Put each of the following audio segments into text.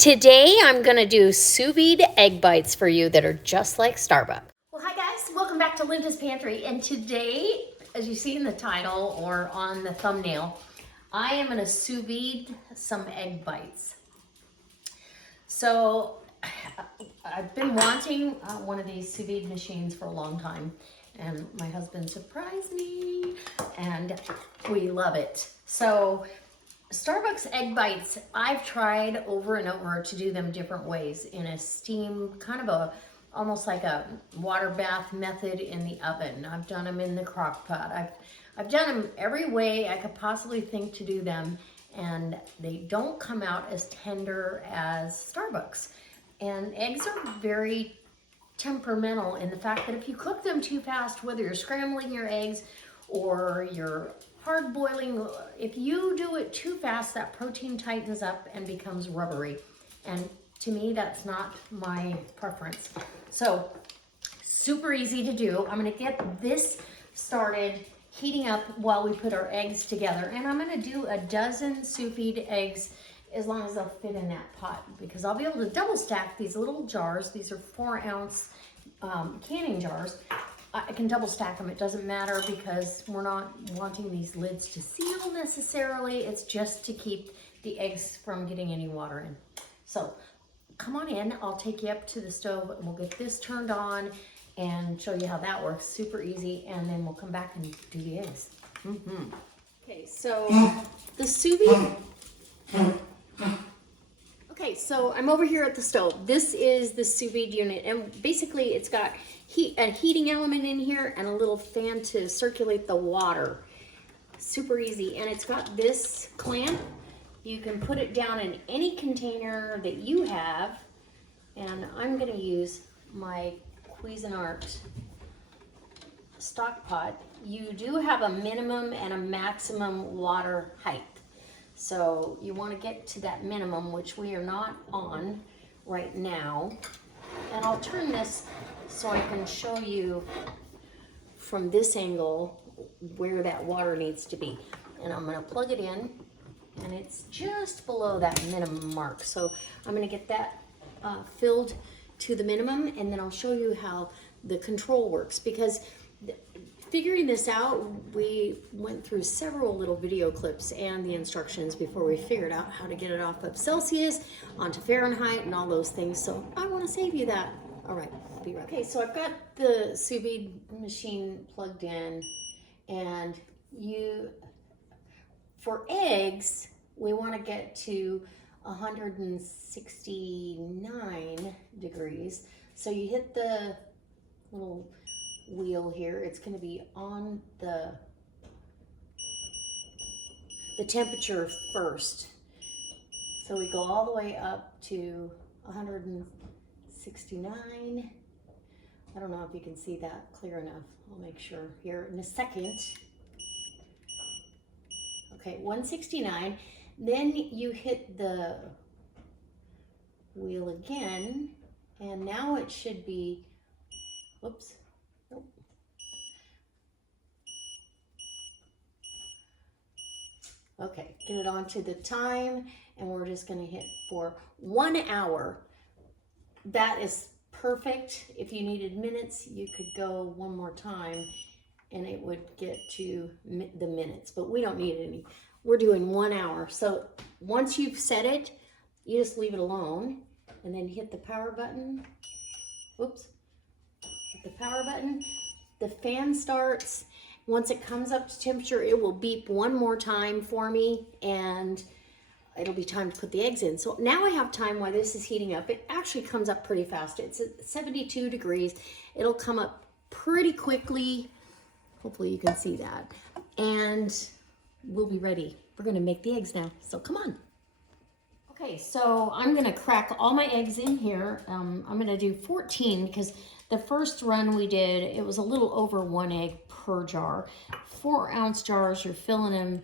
Today I'm gonna do sous vide egg bites for you that are just like Starbucks. Well, hi guys, welcome back to Linda's Pantry. And today, as you see in the title or on the thumbnail, I am gonna sous vide some egg bites. So I've been wanting one of these sous vide machines for a long time, and my husband surprised me, and we love it. So Starbucks egg bites, I've tried over and over to do them different ways in a steam, kind of almost like a water bath method in the oven. I've done them in the crock pot. I've done them every way I could possibly think to do them, and they don't come out as tender as Starbucks. And eggs are very temperamental in the fact that if you cook them too fast, whether you're scrambling your eggs or you're hard boiling, if you do it too fast, that protein tightens up and becomes rubbery. And to me, that's not my preference. So super easy to do. I'm gonna get this started heating up while we put our eggs together. And I'm gonna do a dozen sous vide eggs as long as they'll fit in that pot, because I'll be able to double stack these little jars. These are 4-ounce canning jars. I can double stack them, it doesn't matter, because we're not wanting these lids to seal necessarily. It's just to keep the eggs from getting any water in. So come on in, I'll take you up to the stove and we'll get this turned on and show you how that works. Super easy, and then we'll come back and do the eggs. Okay, so the sous vide. Okay, so I'm over here at the stove. This is the sous vide unit, and basically it's got a heating element in here and a little fan to circulate the water. Super easy, and it's got this clamp. You can put it down in any container that you have, and I'm gonna use my Cuisinart stock pot. You do have a minimum and a maximum water height. So you want to get to that minimum, which we are not on right now. And I'll turn this so I can show you from this angle where that water needs to be. And I'm going to plug it in, and it's just below that minimum mark. So I'm going to get that filled to the minimum, and then I'll show you how the control works, because figuring this out, we went through several little video clips and the instructions before we figured out how to get it off of Celsius onto Fahrenheit and all those things. So I want to save you that. All right, be right. Okay, so I've got the sous vide machine plugged in, and for eggs, we want to get to 169 degrees. So you hit the little wheel here. It's going to be on the temperature first. So we go all the way up to 169. I don't know if you can see that clear enough. I'll make sure here in a second. Okay, 169. Then you hit the wheel again, and now it should be, whoops. Nope. Okay, get it onto the time, and we're just going to hit for 1 hour. That is perfect. If you needed minutes, you could go one more time and it would get to the minutes, but we don't need any. We're doing 1 hour. So once you've set it, you just leave it alone and then hit the power button. Whoops. Hit the power button, the fan starts. Once it comes up to temperature, it will beep one more time for me, and it'll be time to put the eggs in. So now I have time while this is heating up. It actually comes up pretty fast. It's at 72 degrees. It'll come up pretty quickly. Hopefully you can see that. And we'll be ready. We're gonna make the eggs now, so come on. Okay, so I'm gonna crack all my eggs in here. I'm gonna do 14 because the first run we did, it was a little over 1 egg per jar. 4-ounce jars, you're filling them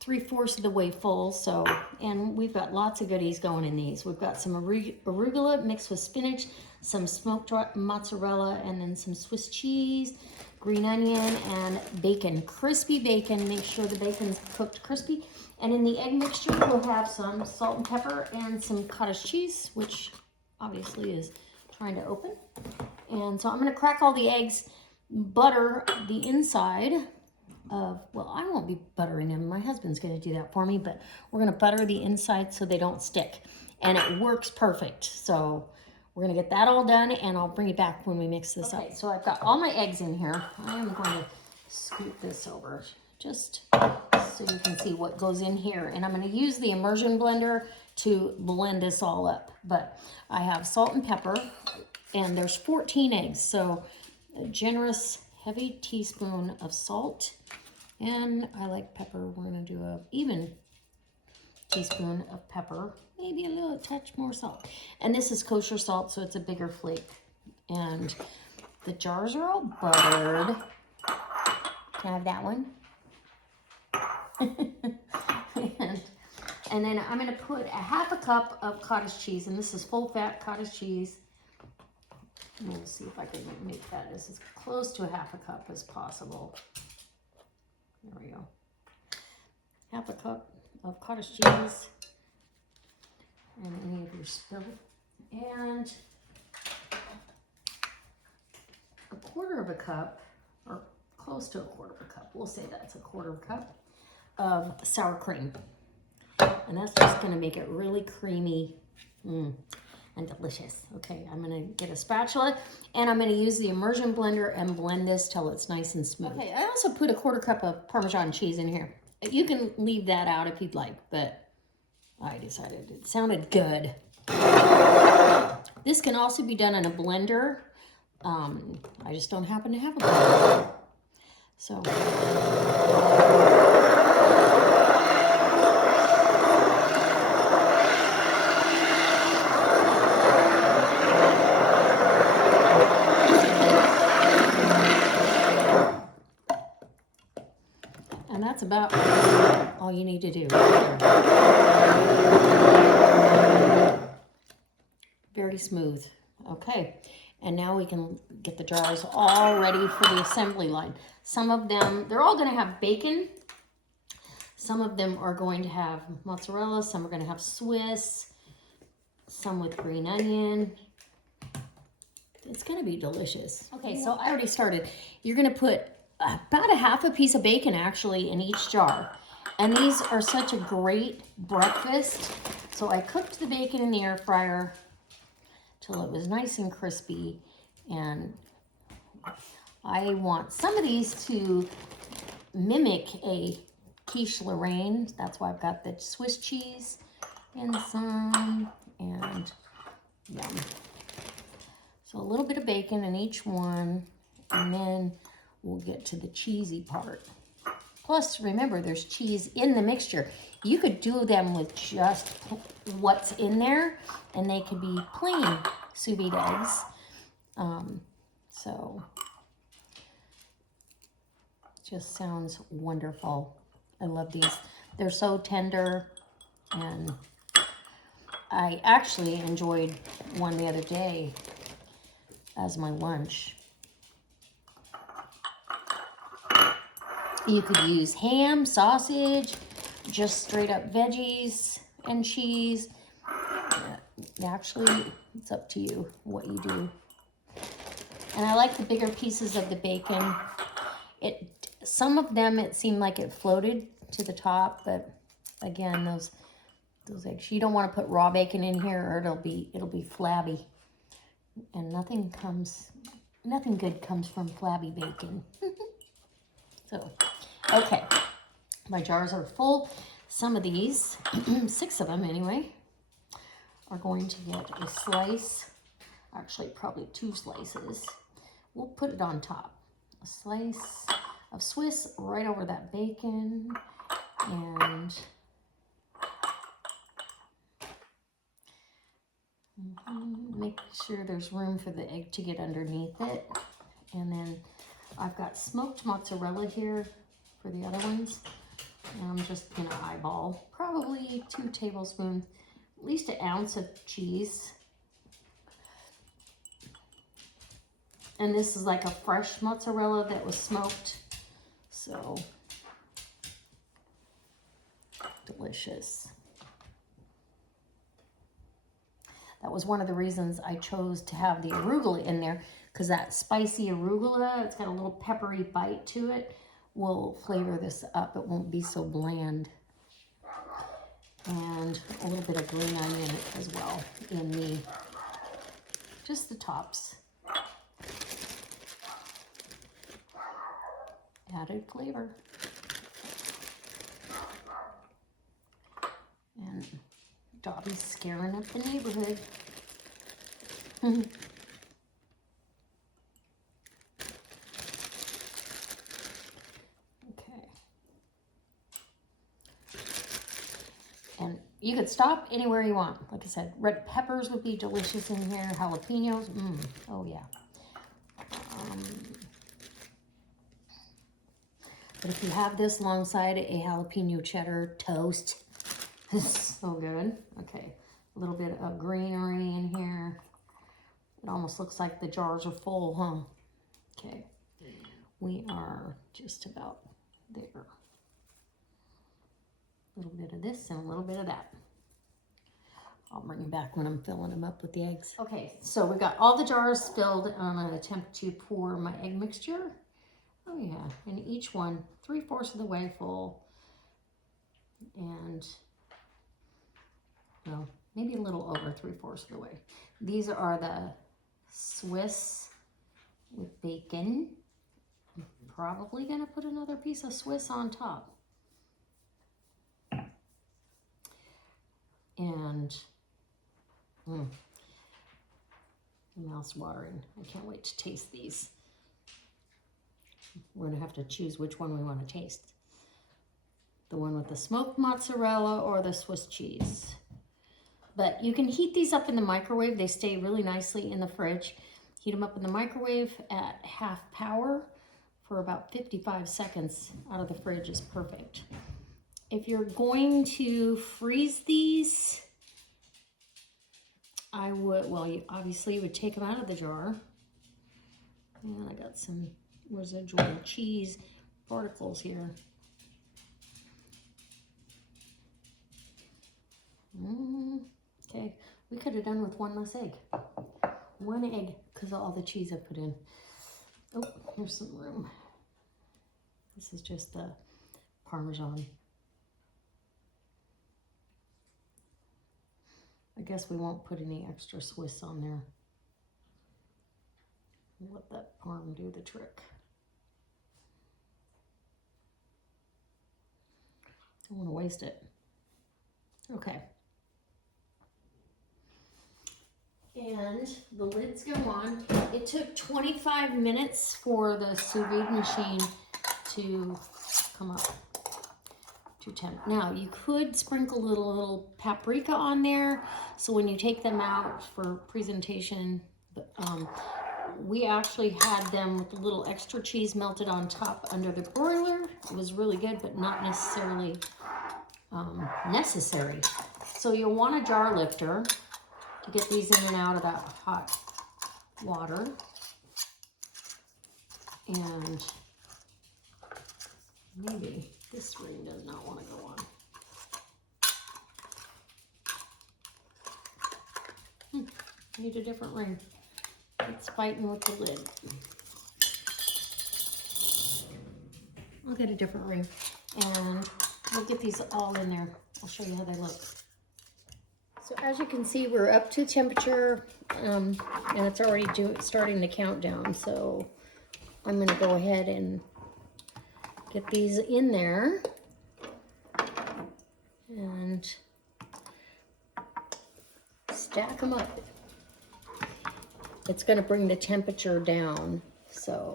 3/4 of the way full. So, and we've got lots of goodies going in these. We've got some arugula mixed with spinach, some smoked mozzarella, and then some Swiss cheese, green onion, and bacon. Crispy bacon. Make sure the bacon's cooked crispy. And in the egg mixture, we'll have some salt and pepper and some cottage cheese, which obviously is trying to open. And so I'm gonna crack all the eggs, butter the inside of, well, I won't be buttering them. My husband's gonna do that for me, but we're gonna butter the inside so they don't stick. And it works perfect. So we're gonna get that all done and I'll bring it back when we mix this up. So I've got all my eggs in here. I am going to scoot this over just so you can see what goes in here. And I'm gonna use the immersion blender to blend this all up. But I have salt and pepper and there's 14 eggs. So a generous heavy teaspoon of salt. And I like pepper. We're gonna do a even teaspoon of pepper, maybe a little touch more salt. And this is kosher salt, so it's a bigger flake. And the jars are all buttered. Can I have that one? and then I'm gonna put a half a cup of cottage cheese, and this is full fat cottage cheese. And we'll see if I can make that as close to a half a cup as possible. There we go. Half a cup of cottage cheese, and any of your spill, and a quarter of a cup, or close to a quarter of a cup, we'll say that's a quarter of a cup of sour cream. And that's just gonna make it really creamy and delicious. Okay, I'm gonna get a spatula and I'm gonna use the immersion blender and blend this till it's nice and smooth. Okay, I also put a quarter cup of Parmesan cheese in here. You can leave that out if you'd like, but I decided it sounded good. This can also be done in a blender. I just don't happen to have a blender. So. And that's about all you need to do. Very smooth. Okay, and now we can get the jars all ready for the assembly line. Some of them, they're all gonna have bacon. Some of them are going to have mozzarella, some are gonna have Swiss, some with green onion. It's gonna be delicious. Okay, so I already started. You're gonna put about a half a piece of bacon actually in each jar. And these are such a great breakfast. So I cooked the bacon in the air fryer till it was nice and crispy. And I want some of these to mimic a quiche Lorraine. That's why I've got the Swiss cheese and some, and yum. So a little bit of bacon in each one, and then we'll get to the cheesy part. Plus, remember, there's cheese in the mixture. You could do them with just what's in there, and they could be plain sous vide eggs. So, just sounds wonderful. I love these. They're so tender, and I actually enjoyed one the other day as my lunch. You could use ham, sausage, just straight up veggies and cheese. Actually, it's up to you what you do. And I like the bigger pieces of the bacon. Some of them, it seemed like it floated to the top, but again, those eggs, you don't want to put raw bacon in here or it'll be flabby. And nothing good comes from flabby bacon. So, okay, my jars are full. Some of these, 6 of them anyway, are going to get a slice, actually probably 2 slices. We'll put it on top. A slice of Swiss right over that bacon, and make sure there's room for the egg to get underneath it. And then I've got smoked mozzarella here for the other ones. And I'm just gonna eyeball probably 2 tablespoons, at least an ounce of cheese. And this is like a fresh mozzarella that was smoked. So delicious. That was one of the reasons I chose to have the arugula in there, because that spicy arugula, it's got a little peppery bite to it, will flavor this up. It won't be so bland. And a little bit of green onion as well in just the tops. Added flavor. And Dobby's scaring up the neighborhood. Okay. And you could stop anywhere you want. Like I said, red peppers would be delicious in here. Jalapenos. Oh, yeah. But if you have this alongside a jalapeno cheddar toast, so good. Okay, a little bit of greenery in here. It almost looks like the jars are full, huh? Okay, we are just about there. A little bit of this and a little bit of that. I'll bring you back when I'm filling them up with the eggs. Okay, so we got all the jars filled. I'm gonna attempt to pour my egg mixture. Oh yeah, and each one 3/4 of the way full. And, well, maybe a little over 3/4 of the way. These are the Swiss with bacon. I'm probably gonna put another piece of Swiss on top. And, mouth's watering. I can't wait to taste these. We're gonna have to choose which one we want to taste. The one with the smoked mozzarella or the Swiss cheese. But you can heat these up in the microwave. They stay really nicely in the fridge. Heat them up in the microwave at half power for about 55 seconds out of the fridge is perfect. If you're going to freeze these, I would, well, you obviously would take them out of the jar. And I got some residual cheese particles here. Okay, we could have done with one less egg. One egg, because of all the cheese I put in. Oh, there's some room. This is just the Parmesan. I guess we won't put any extra Swiss on there. Let that Parm do the trick. Don't want to waste it. Okay. And the lids go on. It took 25 minutes for the sous vide machine to come up to temp. Now you could sprinkle a little paprika on there, so when you take them out for presentation, we actually had them with a little extra cheese melted on top under the broiler. It was really good, but not necessarily necessary. So you'll want a jar lifter to get these in and out of that hot water. And maybe this ring does not want to go on. Need a different ring. It's fighting with the lid. I'll get a different ring. And we'll get these all in there. I'll show you how they look. So as you can see, we're up to temperature, and it's already starting to count down. So I'm going to go ahead and get these in there and stack them up. It's going to bring the temperature down. So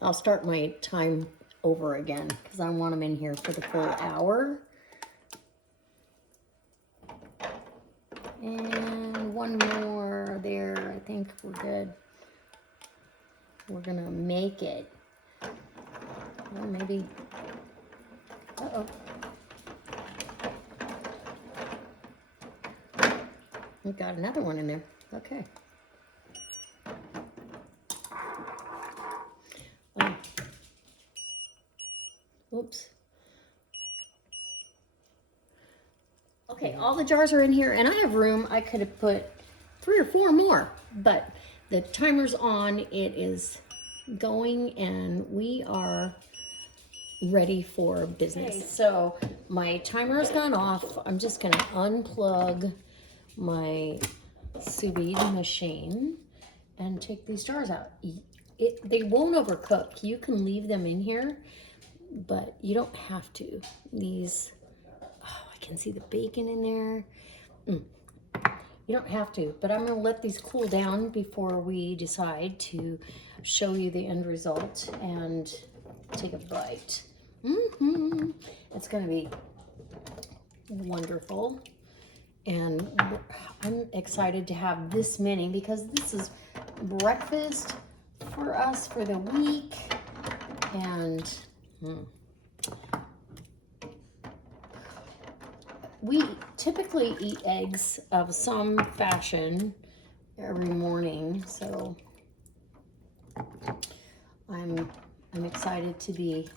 I'll start my time over again because I want them in here for the full hour. And one more there. I think we're good. We're gonna make it. Well, maybe. Uh-oh. We've got another one in there. Okay. Okay, all the jars are in here, and I have room. I could have put 3 or 4 more, but the timer's on. It is going, and we are ready for business. Okay, so my timer has gone off. I'm just going to unplug my sous vide machine and take these jars out. They won't overcook. You can leave them in here, but you don't have to. These, oh, I can see the bacon in there. You don't have to, but I'm gonna let these cool down before we decide to show you the end result and take a bite. It's gonna be wonderful. And I'm excited to have this many because this is breakfast for us for the week. And we typically eat eggs of some fashion every morning, so I'm excited to be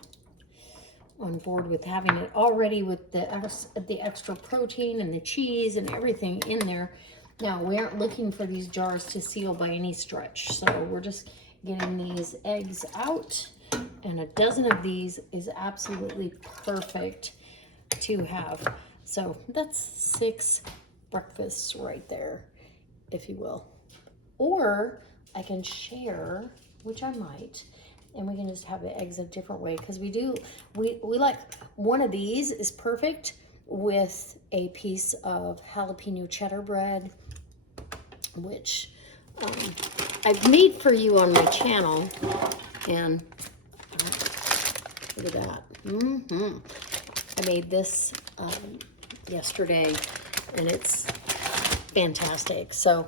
on board with having it already with the extra protein and the cheese and everything in there. Now, we aren't looking for these jars to seal by any stretch, so we're just getting these eggs out, and a dozen of these is absolutely perfect to have. So that's 6 breakfasts right there, if you will. Or I can share, which I might, and we can just have the eggs a different way, because we like, one of these is perfect with a piece of jalapeno cheddar bread, which I've made for you on my channel, and look at that. I made this yesterday, and it's fantastic. So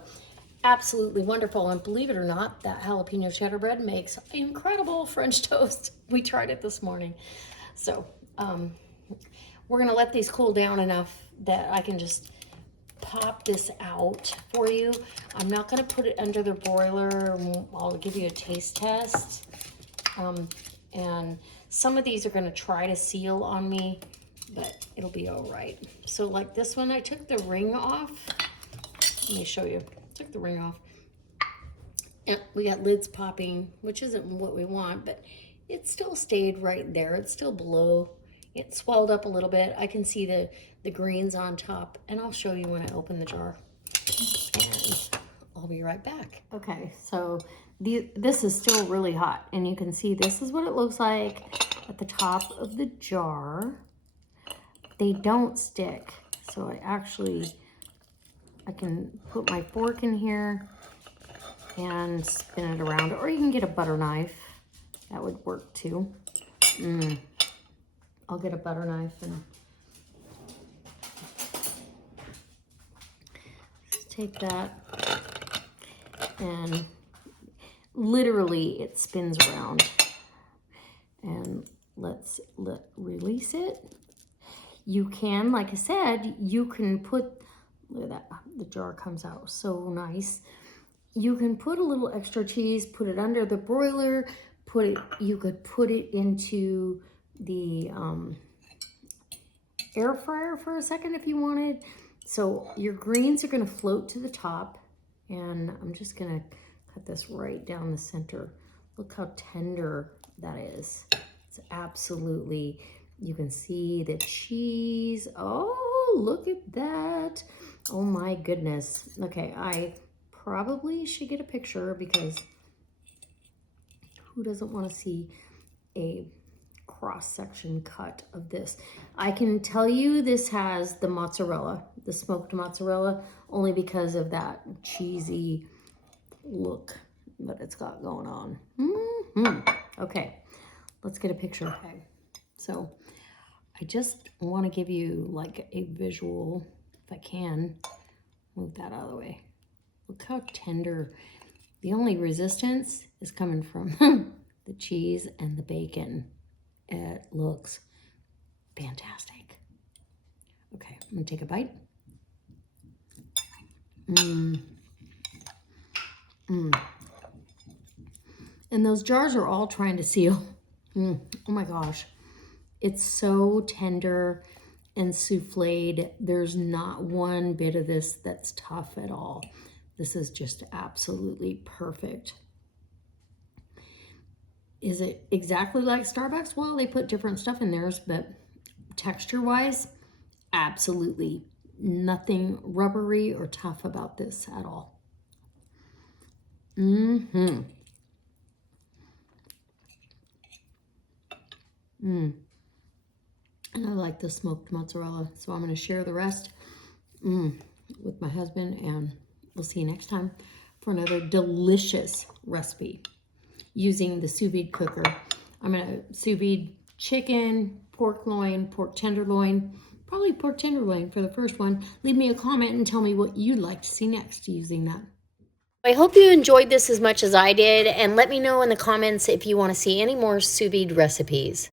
absolutely wonderful. And believe it or not, that jalapeno cheddar bread makes incredible French toast. We tried it this morning. So we're gonna let these cool down enough that I can just pop this out for you. I'm not gonna put it under the broiler. I'll give you a taste test. And some of these are gonna try to seal on me, but it'll be all right. So like this one, I took the ring off. Let me show you. Took the ring off. And we got lids popping, which isn't what we want, but it still stayed right there. It's still below. It swelled up a little bit. I can see the greens on top, and I'll show you when I open the jar. And I'll be right back. Okay, so this is still really hot, and you can see this is what it looks like at the top of the jar. They don't stick, so I can put my fork in here and spin it around, or you can get a butter knife. That would work too. I'll get a butter knife and just take that, and literally it spins around. And let's release it. You can, like I said, you can put, look at that, the jar comes out so nice. You can put a little extra cheese, put it under the broiler, you could put it into the air fryer for a second if you wanted. So your greens are gonna float to the top, and I'm just gonna cut this right down the center. Look how tender that is. It's absolutely, you can see the cheese. Oh, look at that. Oh my goodness. Okay, I probably should get a picture, because who doesn't want to see a cross-section cut of this? I can tell you this has the mozzarella, the smoked mozzarella, only because of that cheesy look that it's got going on. Okay, let's get a picture. Okay, so I just want to give you like a visual, if I can move that out of the way. Look how tender. The only resistance is coming from the cheese and the bacon. It looks fantastic. Okay, I'm gonna take a bite. And those jars are all trying to seal. Oh my gosh. It's so tender. and souffled. There's not one bit of this that's tough at all. This is just absolutely perfect. Is it exactly like Starbucks? Well, they put different stuff in theirs, but texture-wise, absolutely nothing rubbery or tough about this at all. Mm-hmm. And I like the smoked mozzarella, so I'm going to share the rest with my husband, and we'll see you next time for another delicious recipe using the sous vide cooker. I'm going to sous vide chicken, pork loin, pork tenderloin, probably pork tenderloin for the first one. Leave me a comment and tell me what you'd like to see next using that. I hope you enjoyed this as much as I did, and let me know in the comments if you want to see any more sous vide recipes.